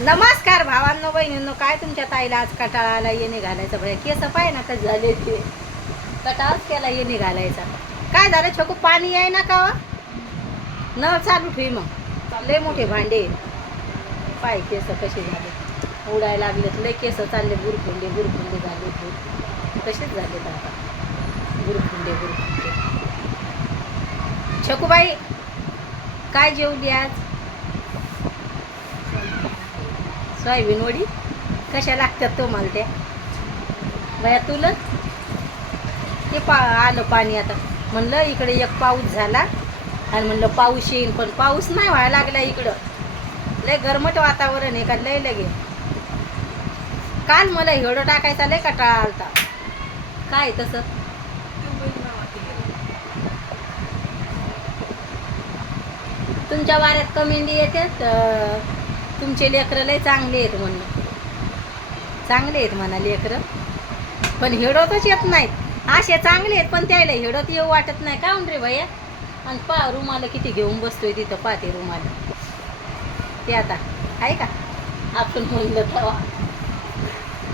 नमस्कार भावांनो बहिणींनो, काय तुमच्या ताईला आज कटाळाला येणे घालायचा भया केस पाय ना कसं झाले ते कटाळच केला येणे घालायचा. काय झालं छोकू, पाणी आहे ना का नळ चालू ठेवी मग लय मोठे भांडे पाय केस कसे झाले उडायला लागलेत, लय केस चालले गुरफुंडे गुरफुंडे झाले कसेच झाले आता गुरफुंडे गुरफुंडे. छकूबाई काय जेवली आज? सोयाबीन वडी कशा लागतात तुम्हाला त्या बया? तुला ते आलं पाणी आता, म्हणलं इकडे एक पाऊस झाला आणि म्हणलं पाऊस येईल, पण पाऊस नाही व्हायला लागला इकडं. लय गरमट वातावरण आहे का लय लगे. काल मला एवढं टाकायचा लय कटाळा आलता. काय तसं तुमच्या वाऱ्यात कमेंडी येतात, तुमचे लेकरं लय चांगले आहेत म्हणणं. चांगले आहेत म्हणा लेकरं, पण हेडोतच येत नाहीत. असे चांगले आहेत पण त्याला हेडोत येऊ वाटत नाही का रे भैया. आणि पा रुमाला किती घेऊन बसतोय तिथं, पाहते रुमाला ते आता आहे का आपण म्हणलं तवा.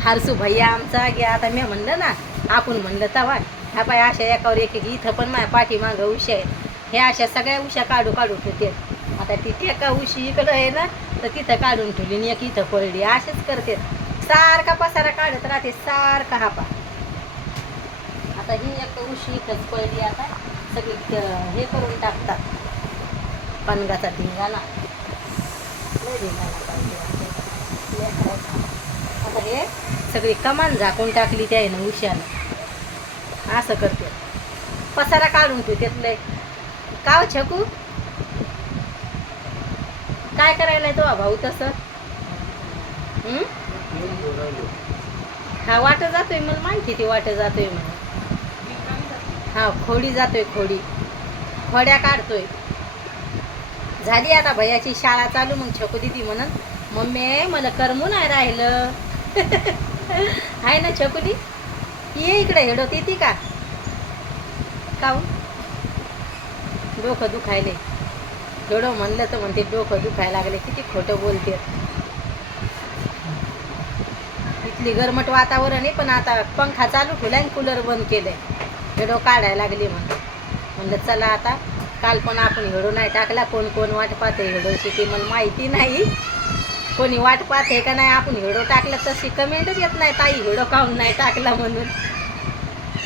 हरसू भैया आमचा घ्या आता, मी म्हणलं ना आपण म्हणलं तवा. ह्या पाय अशा एकावर एक एक इथं पण माझ्या पाठीमागं उशा आहेत, ह्या अशा सगळ्या उशा काढू काढून ठेवते. आता ती टेका उशी इकडं आहे ना तर तिथं काढून ठेवली आणि एक इथं पडली. असेच करते, सारखा पसारा काढत राहते सारखा. हापा आता ही एक उशी इथंच पडली, आता सगळी हे करून टाकतात पणगाचा धिंगाणा. लय धिंगाणा पाहिजे आता. हे सगळी कमान झाकून टाकली त्या ना उशानं. असं करते, पसारा काढून ठेवते लय. का हो छकू, काय करायला तो भाऊ तसं? हा वाट जातोय, मला माहिती ती वाट जातोय म्हणून. हा खोडी जातोय, खोड्या काढतोय. झाली आता भैयाची शाळा चालू. मग छकू दिदी म्हणून मम्मी मला करमू नाही राहिलं. आहे ना छकुली, ये इकडे हेडोत येते का? काहून डोकं दुखायले हेडो म्हणलं तर म्हणते डोकं दुखायला लागले. किती खोटं बोलते. इथली गरमट वातावरण आहे, पण आता पंखा चालू ठेवला आणि कूलर बंद केलंय. हेडो काढायला लागली म्हणलं चला आता. काल पण आपण हेडो नाही टाकला. कोण कोण वाट पाहते हेडोची ती मला माहिती नाही. कोणी वाट पाहते का नाही आपण हेडो टाकला तशी कमेंटच येत नाही, ताई हेडो काहून नाही टाकला म्हणून.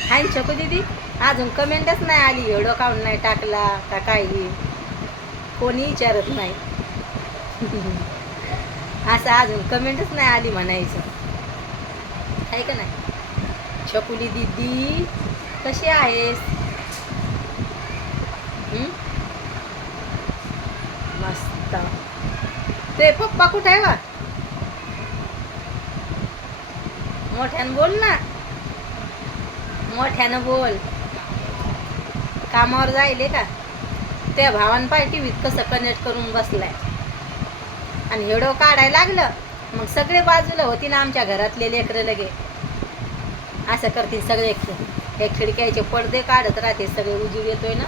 हाय छकू दिदी, अजून कमेंटच नाही आली हेडो काहून नाही टाकला का काही, कोणी विचारत नाही. असं अजून कमेंटच नाही आली म्हणायचं आहे का नाही. छकुली दीदी कशी आहेस? मस्त. ते पप्पा कुठे आहे वा? मोठ्यानं बोल ना, मोठ्यानं बोल. कामावर जायले का? त्या भावानं पाय टीव्हीत कसं कनेक्ट करून बसलाय आणि हेडो काढायला लागलं. मग सगळे बाजूला होती ना आमच्या घरातले लेकरं लगे असं करतील. सगळे हे खिडक्याचे पडदे काढत राहते सगळे. उजीड येतोय ना,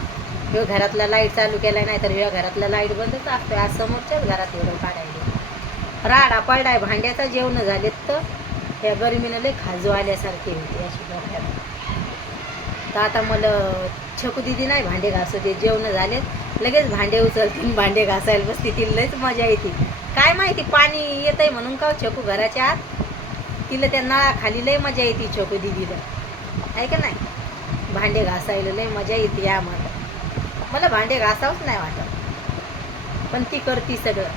ह्यो घरातला लाईट चालू केलाय, नाही तर ह्या घरातला लाईट बंदच असतोय. आज समोरच्याच घरात हेडो काढायला राडा पडलाय. भांड्याचा जेवण झालेत तर त्या गरमीनं लय खाजू आल्यासारखी होती अशी डोक्याला. तर आता मला छकू दिदी नाही भांडे घासू दे, जेवण झालेत लगेच भांडे उचलतील, भांडे घासायला बसते. ती लयच मजा येते. काय माहिती पाणी येत आहे म्हणून का छकू घराच्या आत, तिला त्या नळाखाली लय मजा येते छकू दिदीला आहे का नाही. भांडे घासायला लय मजा येते. या मला भांडे घासावंच नाही वाटत, पण ती करती सगळं.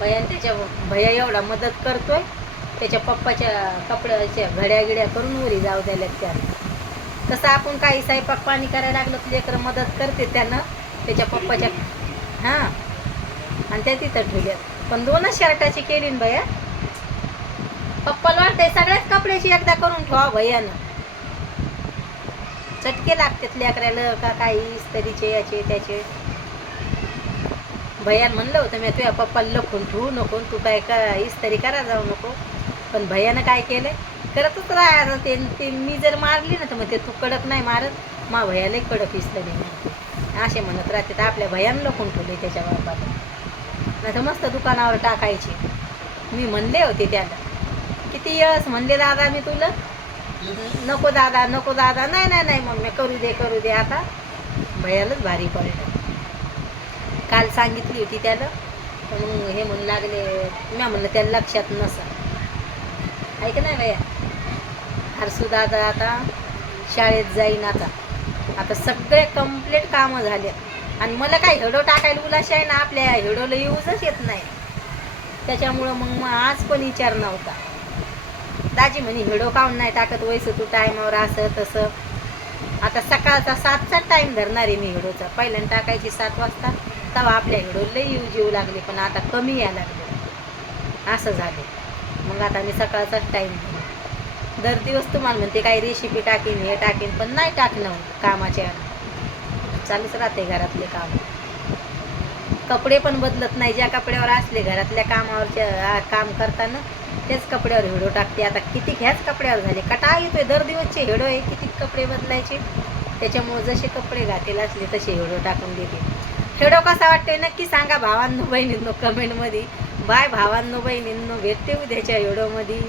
त्याच्या भैया एवढा मदत करतोय, त्याच्या पप्पाच्या कपड्याच्या घड्या गिड्या करून वरी जाऊ द्यायला त्यानं. तसं आपण काही स्वयंपाक पाणी करायला लागलं तर लेकरं मदत करते त्यानं त्याच्या पप्पाच्या. हां, आणि त्या तिथं ठेवल्यात. पण 2च शर्टाची केली ना भैया. पप्पाला वाटतंय सगळ्याच कपड्याची एकदा करून ठेवा भैयानं. चटके लागतात लेकराला का काही इस्त्रीचे याचे त्याचे. भैयानं म्हणलं होतं मी तुझ्या पप्पाला लखून ठेवू नको, तू काय इस्त्री करा जाऊ नको. पण भैयानं काय केलं, करतच राहायचं. ते मी जर मारली ना तर मग ते तू कडक नाही मारत, मा भैयाला कडक इस्त्री नाही असे म्हणत राहते. तर आपल्या भैयानं लखून ठेवले त्याच्या बापाला, नाही तर मस्त दुकानावर टाकायचे. मी म्हणले होते त्याला किती यस म्हणले दादा मी तुला नको दादा नको दादा नाही नाही नाही मम्मी करू दे आता भैयालाच भारी पडलं. काल सांगितली होती त्याला पण मग हे म्हणू लागले मी म्हणलं त्याला लक्षात नसा ऐक नाही भैया हरसू दादा आता शाळेत जाईन आता सगळे कंप्लीट कामं झाले आणि मला काय हेडो टाकायला उलाशी आहे ना आपल्या हेडोला यूजच येत नाही त्याच्यामुळं मग आज पण विचार नव्हता. दाजी म्हणे हेडो काऊन नाही टाकत वयस तू टायमावर असं तसं. आता सकाळचा 7चा टाईम धरणार आहे मी हेडोचा पहिल्यांदा टाकायची 7 वाजता तेव्हा आपल्या हेडोला यूज येऊ लागले पण आता कमी यायला लागले असं झाले. मग आता मी सकाळचाच टाईम दर दिवस तुम्हाला म्हणते काही रेसिपी टाकीन हे टाकीन पण नाही टाकणं कामाच्या चालूच राहते घरातले काम. कपडे पण बदलत नाही ज्या कपड्यावर असले घरातल्या कामावरच्या काम करताना तेच कपड्यावर हेडो टाकते. आता किती ह्याच कपड्यावर झाले कटाळा येतोय दर दिवसचे हेडो आहे किती कपडे बदलायचे त्याच्यामुळे जसे कपडे घातेल असले तसे हेडो टाकून देते. हेडो कसा वाटतोय नक्की सांगा भावांनो बहिणींनो कमेंटमध्ये. बाय भावांनो बहिणींनो भेटते उद्याच्या हेडोमध्ये.